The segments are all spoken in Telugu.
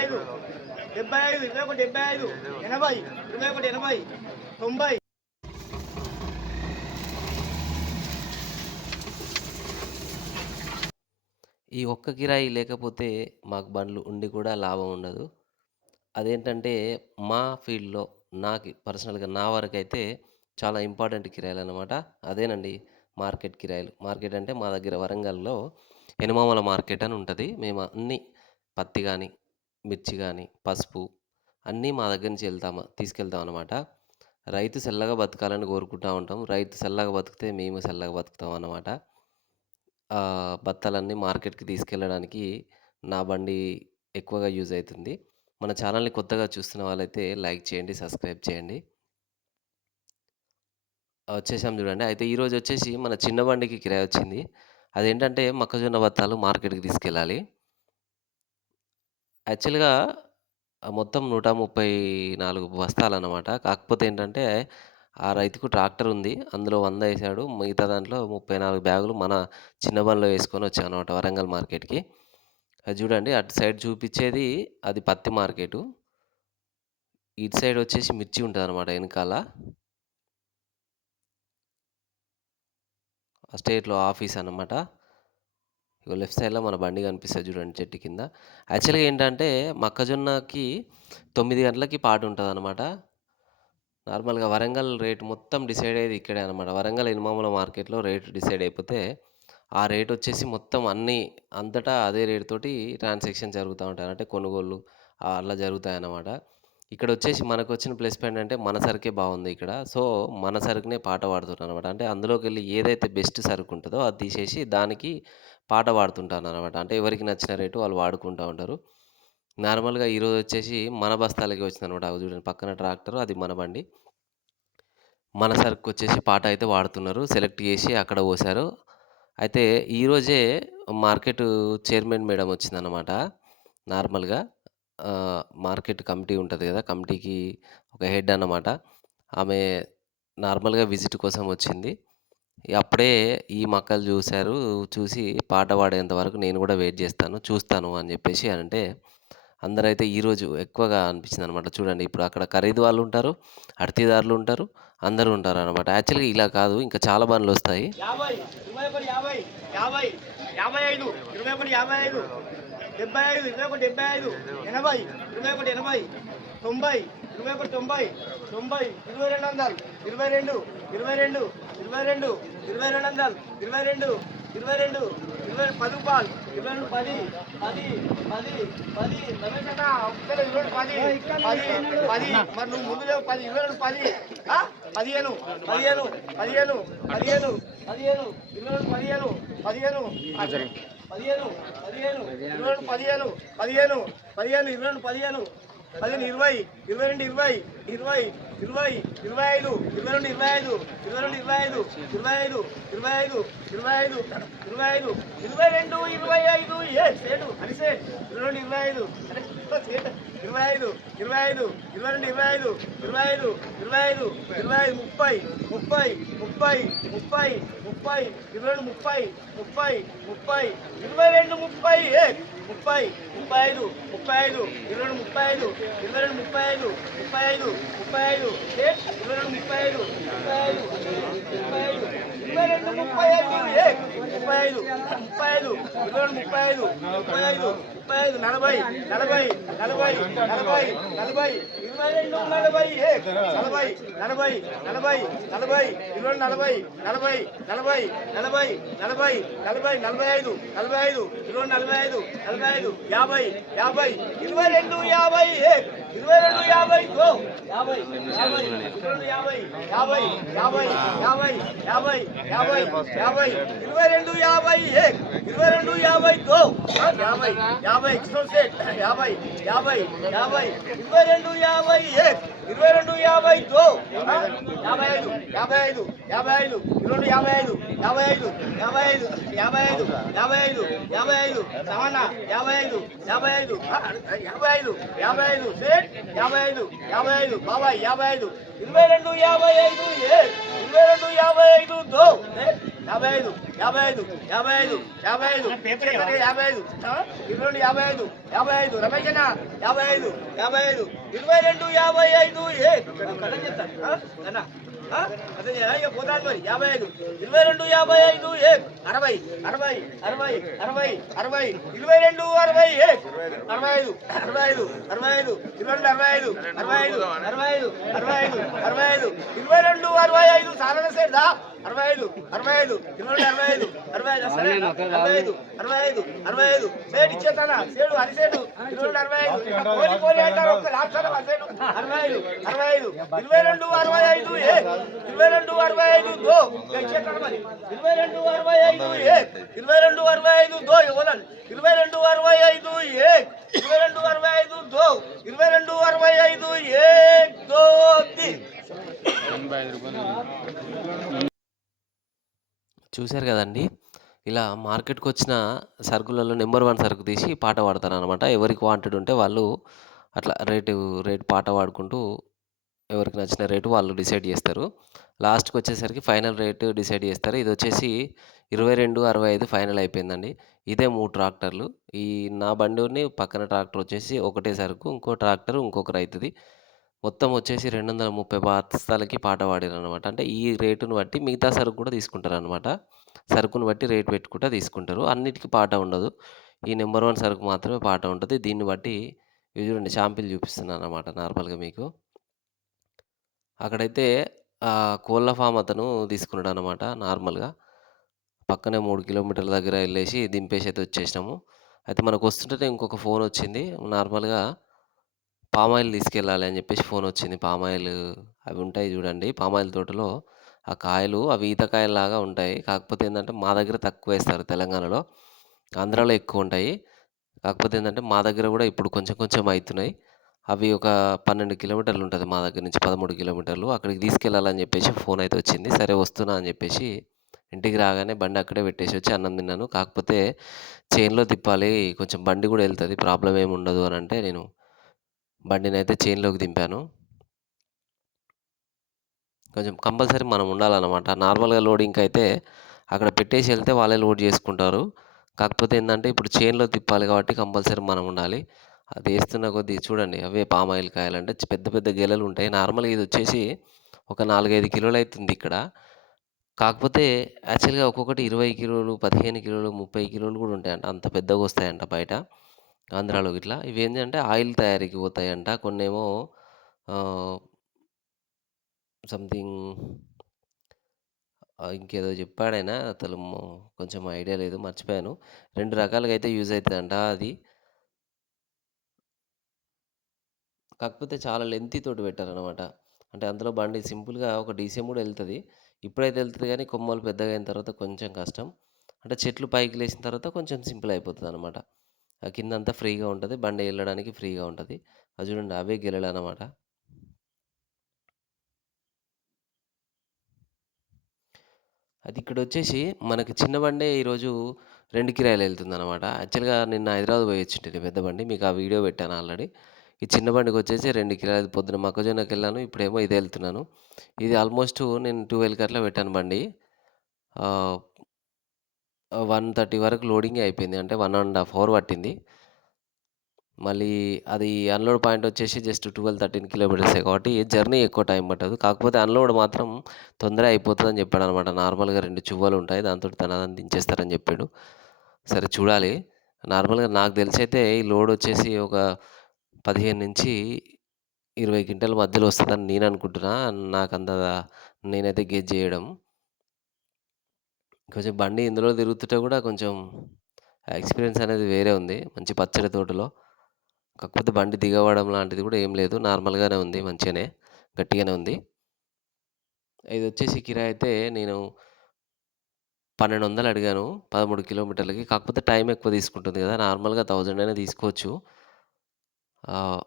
ఐదు 75 21 75 80 21 80 90. ఈ ఒక్క కిరాయి లేకపోతే మాకు బండ్లు ఉండి కూడా లాభం ఉండదు. అదేంటంటే మా ఫీల్డ్‌లో నాకు పర్సనల్‌గా నా వరకైతే చాలా ఇంపార్టెంట్ కిరాయిలనమాట. అదేనండి మార్కెట్ కిరాయిలు. మార్కెట్ అంటే మా దగ్గర వరంగల్‌లో ఎనమామల మార్కెట్ అని ఉంటది. మేము అన్నీ పత్తి గాని, మిర్చి గాని, పసుపు అన్నీ మా దగ్గర నుంచి తీసుకెళ్తామనమాట. రైతు చల్లగా బతకాలని కోరుకుంటా ఉంటాం. రైతు చల్లగా బతికితే మేము చల్లగా బతుకుతామనమాట. బత్తాలన్నీ మార్కెట్‌కి తీసుకెళ్ళడానికి నా బండి ఎక్కువగా యూజ్ అయితుంది. మన ఛానల్‌ని కొత్తగా చూస్తున్న వాళ్ళైతే లైక్ చేయండి, సబ్స్క్రైబ్ చేయండి. వచ్చేసాం చూడండి. అయితే ఈరోజొచ్చేసి మన చిన్న బండికి కిరాయొచ్చింది. అదేంటంటే మొక్కజొన్న బత్తాలు మార్కెట్‌కి తీసుకెళ్ళాలి. యాక్చువల్‌గా మొత్తం 134 బస్తాలనమాట. కాకపోతే ఏంటంటే, ఆ రైతుకు ట్రాక్టర్ ఉంది. అందులో 100 ఏసాడు. మిగతా దాంట్లో 34 బ్యాగులు మన చిన్న బండిలో యేసుకొనొచ్చామనమాట వరంగల్ మార్కెట్‌కి. అది చూడండి అటు సైడ్ చూపిచ్చేది అది పత్తి మార్కెటు. ఇటు సైడ్ వచ్చేసి మిర్చి ఉంటదనమాట ఎనకాల. ఆ స్టేట్‌లో ఆఫీస్ అన్నమాట. ఇగో లెఫ్ట్ సైడ్‌లో మన బండి కనిపిస్తది చూడండి చెట్టు కింద. యాక్చువల్‌గా ఏంటంటే, మొక్కజొన్నకి 9 గంటలకి పాటుంటదనమాట. నార్మల్‌గా వరంగల్ రేట్ మొత్తం డిసైడ్ అయ్యేది ఇక్కడే అనమాట. వరంగల్ ఎనిమాముల మార్కెట్‌లో రేట్ డిసైడ్ అయిపోతే, ఆ రేటొచ్చేసి మొత్తం అంతటా అదే రేట్ తోటి ట్రాన్సాక్షన్ జరుగుతా ఉంటాయి. అంటే కొనుగోళ్ళు అలా జరుగుతాయన్నమాట. ఇక్కడొచ్చేసి మనకొచ్చిన ప్లస్ పాయింట్ అంటే మన సరుకే బావుంది ఇక్కడ. సో, మన సరుకునే పాట పాడుతున్నారనమాట. అంటే అందులోకెళ్ళి ఏదైతే బెస్ట్ సరుకుంటదో అది తీసేసి దానికి పాట పాడుతుంటాననమాట. అంటే ఎవరికి నచ్చిన రేటు వాళ్ళు వాడుకుంటా ఉంటారు. నార్మల్‌గా ఈరోజొచ్చేసి మన బస్తాలకే వచ్చిందనమాట. అగో చూడండి పక్కన ట్రాక్టర్ అది మన బండి. మన సరుకొచ్చేసి పాట అయితే వాడుతున్నారు. సెలెక్ట్ జేసి అక్కడ పోశారు. అయితే ఈరోజే మార్కెటు చైర్మన్ మేడమ్ వచ్చిందనమాట. నార్మల్‌గా మార్కెట్ కమిటీ ఉంటది గదా! కమిటీకి ఒక హెడ్ అన్నమాట. ఆమె నార్మల్‌గా విజిట్ కోసం వచ్చింది. అప్పుడే ఈ మక్కలు చూసారు. చూసి పాట పాడేంత వరకు నేను గూడా వెయిట్ జేస్తాను. చూస్తాను అని జెప్పేసి అంటే అందరైతే ఈరోజు ఎక్కువగా అనిపించిందనమాట. చూడండి ఇప్పుడు అక్కడ ఖరీదు వాళ్ళుంటారు, అర్తీదారులుంటారు, అందరూ ఉంటారనమాట. యాక్చువల్‌గా ఇలా కాదు ఇంకా చాలా బండ్లొస్తాయి. 50 21 50 50 55 21 55 75 21 75 80 21 80 90 21 90 90 2200 22 22 22 2200 22 22 20 10 రూపాయలు 22 10 10 10 10 రమేష్ అన్న 22 10 10 10 మరి నువ్వు ముందు లేవు 10 22 10 15 15 15 15 15 22 15 15 15 15 22 15 15 15 22 15 15 20 22 20 20 20 25 22 25 22 25 25 25 25 25 22 25 ఏ సేటు అని సేట్ 22 25 అరే సేట్ 25 25 22 25 25 25 25 30 30 30 30 30 22 30 30 30 22 30 ఏ 30 35 35 22 35 22 35 35 35 సేట్ 22 35 35 35 22 35 ఏ 35 35 22 35 35 35 40 40 40 40 40 22 40 ఏ 40 40 40 40 22 40 40 40 40 40 40 45 45 22 45 45 50 50 22 50 ఏ 22 50 గో 50 50 22 50 50 50 50 50 50 50 22 50 ఏ 22 50 గో 50 50 ఎక్స్ట్రా సెట్ 50 50 50 22 50 ఏ 22 50 గో 55 55 55 22 55 55 55 55 55 55 రమణ 55 55 55 55 సెట్ 55 55 బాబాయ్ 55 22 55 ఏ 22 55 దో యాభై ఐదు యాభై ఐదు యాభై ఐదు యాభై ఐదు చేతనే యాభై ఐదు ఇరవై రెండు యాభై ఐదు యాభై ఐదు రమేష్ అన్న యాభై ఐదు యాభై ఐదు 22 55 కథ చెప్తాను అన్న అదే ఇక పోతాను మరి 55 22 55 60 60 60 60 60 22 61 65 65 65 22 65 65 65 65 22 65 సాధారణ సైడ్ దా 65 65 22 65 65 65 65 సేడ్ ఇచ్చేతానా సేడు హరిసేడు 22 65 కోరి కోరి అంటారు ఒక లాస్ట్ 65 65 22 65 22 65 దో ఇచ్చేతానా మరి 22 65 22 65 దో ఇవ్వలను 22 65 22 65 దో 22 65 దో ది చూశారు కదండీ! ఇలా మార్కెట్‌కొచ్చిన సరుకులలో నంబర్ 1 సరుకు తీసి పాట పాడతారనమాట. ఎవరికి వాంటెడ్ ఉంటే వాళ్ళు అట్లా రేట్ పాట పాడుకుంటూ ఎవరికి నచ్చిన రేటు వాళ్ళు డిసైడ్ చేస్తారు. లాస్ట్‌కొచ్చేసరికి ఫైనల్ రేట్ డిసైడ్ చేస్తారు. ఇదొచ్చేసి 22.65 ఫైనల్ అయిపోయిందండి. ఇదే 3 ట్రాక్టర్లు. ఈ నా బండి పక్కన ట్రాక్టర్ వచ్చేసి ఒకటే సరుకు. ఇంకో ట్రాక్టర్ ఇంకొక రైతుది. మొత్తం వచ్చేసి 230 బస్తాలకి పాట పాడిరనమాట. అంటే ఈ రేటుని బట్టి మిగతా సరుకు కూడా తీసుకుంటారనమాట. సరుకుని బట్టి రేట్ పెట్టుకుంటా తీసుకుంటారు. అన్నిటికి పాట ఉండదు. ఈ నంబర్ 1 సరుకు మాత్రమే పాట ఉంటది. దీన్ని బట్టి ఇవి చూడండి శాంపిల్ చూపిస్తున్నాననమాట నార్మల్‌గా మీకు. అక్కడైతే కోళ్ళ ఫామ్ అతను తీసుకున్నాడనమాట నార్మల్‌గా. పక్కనే 3 కిలోమీటర్ల దగ్గర ఎళ్ళేసి దింపేసైతే వచ్చేసినాము. అయితే మనకొస్తుంటేనే ఇంకొక ఫోనొచ్చింది. నార్మల్‌గా పామాయిల్ తీసుకెళ్ళాలి అని చెప్పేసి ఫోనొచ్చింది. పామాయిల్ అవి ఉంటాయి చూడండి. పామాయిల్ తోటలో ఆ కాయలు అవి ఈత కాయల్లాగా ఉంటాయి. కాకపోతే ఏందంటే మా దగ్గర తక్కువేస్తారు తెలంగాణలో. ఆంధ్రాలో ఎక్కువుంటాయి. కాకపోతే ఏందంటే మా దగ్గర గూడా ఇప్పుడు కొంచెం కొంచెం అయితున్నాయి. అవి ఒక 12 కిలోమీటర్లు ఉంటది మా దగ్గర నుంచి 13 కిలోమీటర్లు. అక్కడికి తీసుకెళ్ళాలని చెప్పేసి ఫోనయితే వచ్చింది. సరే వస్తున్నా అని చెప్పేసి ఇంటికి రాగానే బండి అక్కడే పెట్టేసి వచ్చి అన్నం తిన్నాను. కాకపోతే చేన్‌లో తిప్పాలి. కొంచెం బండి గూడా ఎళ్తది. ప్రాబ్లమ్ ఏమి ఉండదు అనంటే నేను బండినైతే చేన్‌లోకి దింపాను. కొంచెం కంపల్సరీ మనం ఉండాలనమాట. నార్మల్‌గా లోడింగ్‌కైతే అక్కడ పెట్టేసి ఎళ్తే వాళ్ళే లోడ్ చేసుకుంటారు. కాకపోతే ఏందంటే ఇప్పుడు చేన్‌లో తిప్పాలి కాబట్టి కంపల్సరీ మనం ఉండాలి. అది ఏస్తున్న కొద్దీ చూడండి అవే పామాయిల్ కాయలంటే పెద్ద పెద్ద గెలలుంటాయి. నార్మల్‌గా ఇదొచ్చేసి ఒక 4, 5 కిలోలైతుంది ఇక్కడ. కాకపోతే యాక్చువల్‌గా ఒక్కొక్కటి 20 కిలోలు, 15 కిలోలు, 30 కిలోలు గూడా ఉంటాయంట. అంత పెద్దగొస్తాయంట బయట. ఆంధ్రాలో గిట్లా. ఇవేంటంటే ఆయిల్ తయారీకి పోతాయంట. కొన్నేమో ఆహ్, సంథింగ్ ఇంకేదో చెప్పాడాయన అసలు కొంచెం ఐడియా లేదు మర్చిపోయాను. 2 రకాలుగా అయితే యూజ్ అయితదంట అది. కాకపోతే చాలా లెంతీ తోటి పెట్టారనమాట. అంటే అందులో బండి సింపుల్‌గా ఒక డీసీఎం కూడా ఎళ్తది. ఇప్పుడైతే ఎళ్తది గానీ కొమ్మలు పెద్దగయిన తర్వాత కొంచెం కష్టం. అంటే చెట్లు పైకి లేసిన తర్వాత కొంచెం సింపుల్ అయిపోతదనమాట. ఆ కిందంతా ఫ్రీగా ఉంటది. బండి ఎళ్ళడానికి ఫ్రీగా ఉంటది. అది చూడండి అవే గెలలనమాట. అది ఇక్కడొచ్చేసి మనకి చిన్న బండే ఈరోజు 2 కిరాయిలెళ్తుందనమాట. యాక్చువల్‌గా నిన్న హైదరాబాద్ పోయొచ్చుంటిని పెద్ద బండి. మీకు ఆ వీడియో పెట్టాను ఆల్రెడీ. ఈ చిన్న బండికొచ్చేసి 2 కిరాయిలు పొద్దున మొక్కజొన్నకెళ్ళాను. ఇప్పుడేమో ఇదెళ్తున్నాను. ఇది ఆల్మోస్ట్ నేను 12 అట్లా పెట్టాను బండి. ఆహ్, 1:30 వరకు లోడింగే అయిపోయింది. అంటే 1 ½ అవర్ పట్టింది. మళ్ళీ అది అన్‌లోడ్ పాయింట్ వచ్చేసి జస్ట్ 12, 13 కిలోమీటర్సే కాబట్టి జర్నీ ఎక్కువ టైం పట్టదు. కాకపోతే అన్‌లోడ్ మాత్రం తొందరగా అయిపోతదని చెప్పాడనమాట. నార్మల్‌గా 2 చువ్వలుంటాయి. దాంతోటి దనాదన దించేస్తారని జెప్పాడు. సరే చూడాలి. నార్మల్‌గా నాకు తెలిసైతే ఈ లోడ్ వచ్చేసి ఒక 15-20 క్వింటాల మధ్యలో వస్తదని నేననుకుంటున్నా. నాకంత నేనైతే గెస్ జేయడం. కొంచెం బండి ఇందులో తిరుగుతుంటే గూడా కొంచెం ఎక్స్‌పీరియన్స్ అనేది వేరే ఉంది. మంచి పచ్చడి తోటలో. కాకపోతే బండి దిగవడం లాంటిది గూడా ఏం లేదు. నార్మల్‌గానే ఉంది. మంచిగానే గట్టిగానే ఉంది. ఇదొచ్చేసి కిరాయి అయితే నేను 1200 అడిగాను 13 కిలోమీటర్లకి. కాకపోతే టైం ఎక్కువ తీసుకుంటుంది గదా! నార్మల్‌గా 1000 అయినా తీసుకోవచ్చు.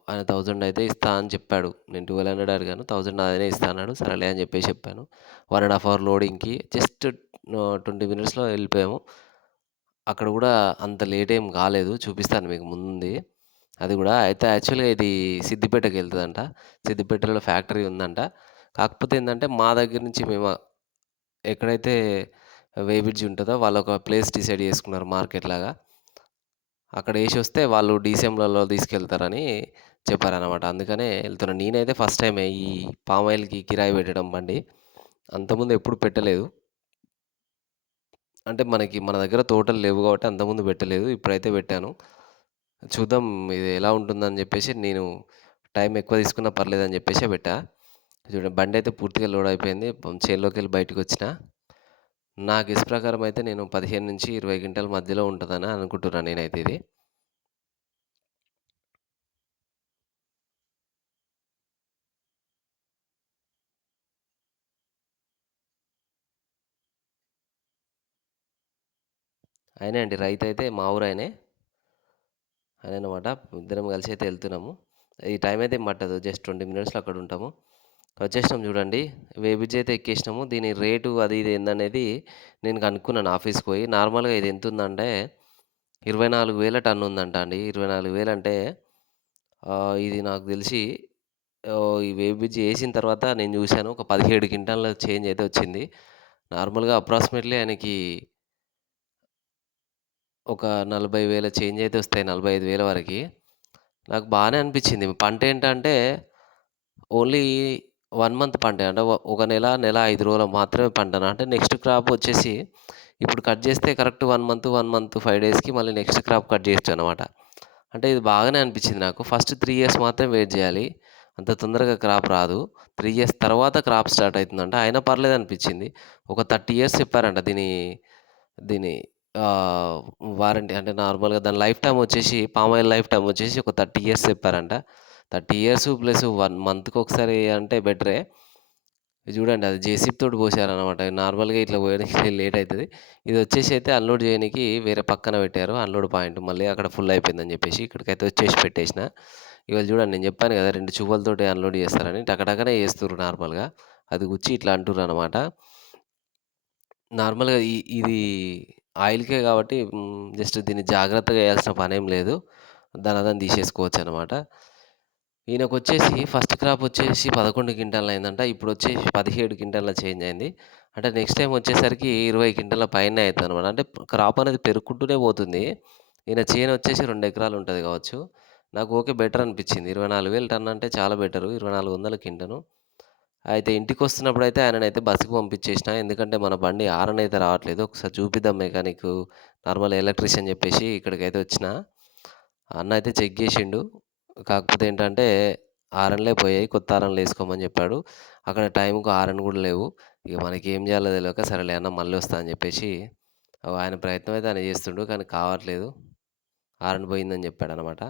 ఆయన 1000 అయితే ఇస్తా అని చెప్పాడు. నేను 1200 అడిగాను. 1000 నాదైనా ఇస్తా అన్నాడు. సరేలే అని చెప్పేసి చెప్పాను. 1 ½ అవర్ లోడింగ్‌కి జస్ట్ 20 మినిట్స్‌లో ఎళ్ళిపోయాము. అక్కడ గూడా అంత లేట్ ఏం గాలేదు. చూపిస్తాను మీకు ముందుంది. అది గూడా. అయితే యాక్చువల్‌గా ఇది సిద్దిపేటకెళ్తదంట. సిద్దిపేటలో ఫ్యాక్టరీ ఉందంట. కాకపోతే ఏందంటే మా దగ్గర నుంచి మేము ఎక్కడైతే వే బ్రిడ్జ్ ఉంటదో వాళ్ళొక ప్లేస్ డిసైడ్ చేసుకున్నారు మార్కెట్‌లాగా. అక్కడ ఏసొస్తే వాళ్ళు డీసీఎంలలో తీసుకెళ్తారని చెప్పారనమాట. అందుకనే ఎళ్తున్నా. నేనైతే ఫస్ట్ టైమే ఈ పామ్ ఆయిల్‌కి కిరాయి పెట్టడం బండి. అంతకుముందు ఎప్పుడు పెట్టలేదు. అంటే మన దగ్గర తోటలు లేవు కాబట్టి అంతకుముందు పెట్టలేదు. ఇప్పుడైతే పెట్టాను. చూద్దాం ఇది ఎలా ఉంటుందని జెప్పేసి నేను టైం ఎక్కువ తీసుకున్నా పర్లేదని జెప్పేసే పెట్టా. చూడండి బండయితే పూర్తిగా లోడ్ అయిపోయింది. చేన్‌లోకెళ్ళి బయటికొచ్చినా. నా గెస్ ప్రకారం అయితే నేను 15-20 క్వింటాల మధ్యలో ఉంటదని అనుకుంటున్నా నేనైతే ఇది. ఆయనే అండి రైతయితే మా ఊరాయనే. ఆయననమాట. ఇద్దరం కలిసి అయితే ఎళ్తున్నాము. ఈ టైం అయితే ఏం పట్టదు. జస్ట్ 20 మినిట్స్‌లో అక్కడుంటాము. వచ్చేసినాం చూడండి. వే బ్రిడ్జ్ అయితే ఎక్కేసినాము. దీని రేటు అది ఇది ఏందనేది నేను కనుక్కున్నాను ఆఫీస్‌కి పోయి. నార్మల్‌గా ఇది ఎంతుందంటే 24,000 టన్ ఉందంట అండి. 24,000 అంటే ఇది నాకు తెలిసి ఈ వే బ్రిడ్జ్ ఏసిన తర్వాత నేను చూసాను. ఒక 17 క్వింటాల చేంజ్ అయితే వచ్చింది. నార్మల్‌గా అప్రాక్సిమేట్‌లీ ఆయనకి ఒక 40,000 చేంజ్ అయితే వస్తాయి. 45,000 వరకి. నాకు బానే అనిపిచ్చింది. పంటేంటంటే ఓన్లీ 1 మంత్ పంటే. అంటే ఒక నెల, నెల 5 రోజులు మాత్రమే పంటన. అంటే నెక్స్ట్ క్రాప్ వచ్చేసి ఇప్పుడు కట్ చేస్తే కరెక్ట్ 1 మంత్, 1 మంత్ 5 డేస్‌కి మళ్ళీ నెక్స్ట్ క్రాప్ కట్ చేయొచ్చనమాట. అంటే ఇది బాగానే అనిపిచ్చింది నాకు. ఫస్ట్ 3 ఇయర్స్ మాత్రం వెయిట్ జేయాలి. అంత తొందరగా క్రాప్ రాదు. 3 ఇయర్స్ తర్వాత క్రాప్ స్టార్ట్ అయితుందంట. అయినా పర్లేదనిపిచ్చింది. ఒక 30 ఇయర్స్ చెప్పారంట దీని ఆహ్, వారంటీ అంటే నార్మల్‌గా దాని లైఫ్ టైమ్ వచ్చేసి పామ్ ఆయిల్ లైఫ్ టైమ్ వచ్చేసి ఒక 30 ఇయర్స్ చెప్పారంట. 30 ఇయర్స్ ప్లస్ 1 మంత్‌కొకసారి అంటే బెటరే. ఇది చూడండి అది జేసీబీ తోటి పోసారనమాట. నార్మల్‌గా ఇట్లా పోయడానికి లేట్ అయితది. ఇదొచ్చేసి అయితే అన్‌లోడ్ చేయనీకి వేరే పక్కన పెట్టారు. Unload point. మళ్ళీ అక్కడ ఫుల్ అయిపోయిందని చెప్పేసి ఇక్కడికైతే వచ్చేసి పెట్టేసిన. ఇవాళ చూడండి నేను చెప్పాను కదా! 2 చువ్వలతోటి అన్‌లోడ్ చేస్తారని. టకటకనే చేస్తుర్రు నార్మల్‌గా. అది గుచ్చి ఇట్లా అంటుర్రనమాట. నార్మల్‌గా ఇది ఆయిల్‌కే కాబట్టి జస్ట్ దీన్ని జాగ్రత్తగా చేయాల్సిన పనేం లేదు. ధనాధన తీసేసుకోవచ్చనమాట. ఈయనకొచ్చేసి ఫస్ట్ క్రాప్ వచ్చేసి 11 క్వింటాలయిందంట. ఇప్పుడొచ్చేసి 17 క్వింటాల్‌ల చేంజ్ అయింది. అంటే నెక్స్ట్ టైమ్ వచ్చేసరికి 20 క్వింటాల పైనే అయిద్దనమాట. అంటే క్రాప్ అనేది పెరుగుకుంటూనే పోతుంది. ఈయన చేనొచ్చేసి 2 ఎకరాలు ఉంటది కావచ్చు. నాకు ఓకే. బెటర్ అనిపిచ్చింది. 24,000 టన్ అంటే చాలా బెటరు. 2400 క్వింటాను. అయితే ఇంటికొస్తున్నప్పుడైతే ఆయననైతే బస్సుకి పంపించేసినా. ఎందుకంటే మన బండి హారన్ అయితే రావట్లేదు. ఒకసారి చూపిద్దాం మెకానిక్కు నార్మల్ ఎలక్ట్రీషియన్ చెప్పేసి ఇక్కడికైతే వచ్చినా. అన్న అయితే చెక్ జేశిండు. కాకపోతే ఏంటంటే హారన్‌లే పోయాయి. కొత్త హారన్‌లేసుకోమని జెప్పాడు. అక్కడ టైంకి హారన్ గూడా లేవు. ఇగ మనకేం జేయాలో దెలవక సరేలే అన్న మళ్ళొస్తా అని జెప్పేసి ఆయన ప్రయత్నం అయితే ఆయన జేస్తుండు. కానీ కావట్లేదు. హారన్ పోయిందని జెప్పాడనమాట.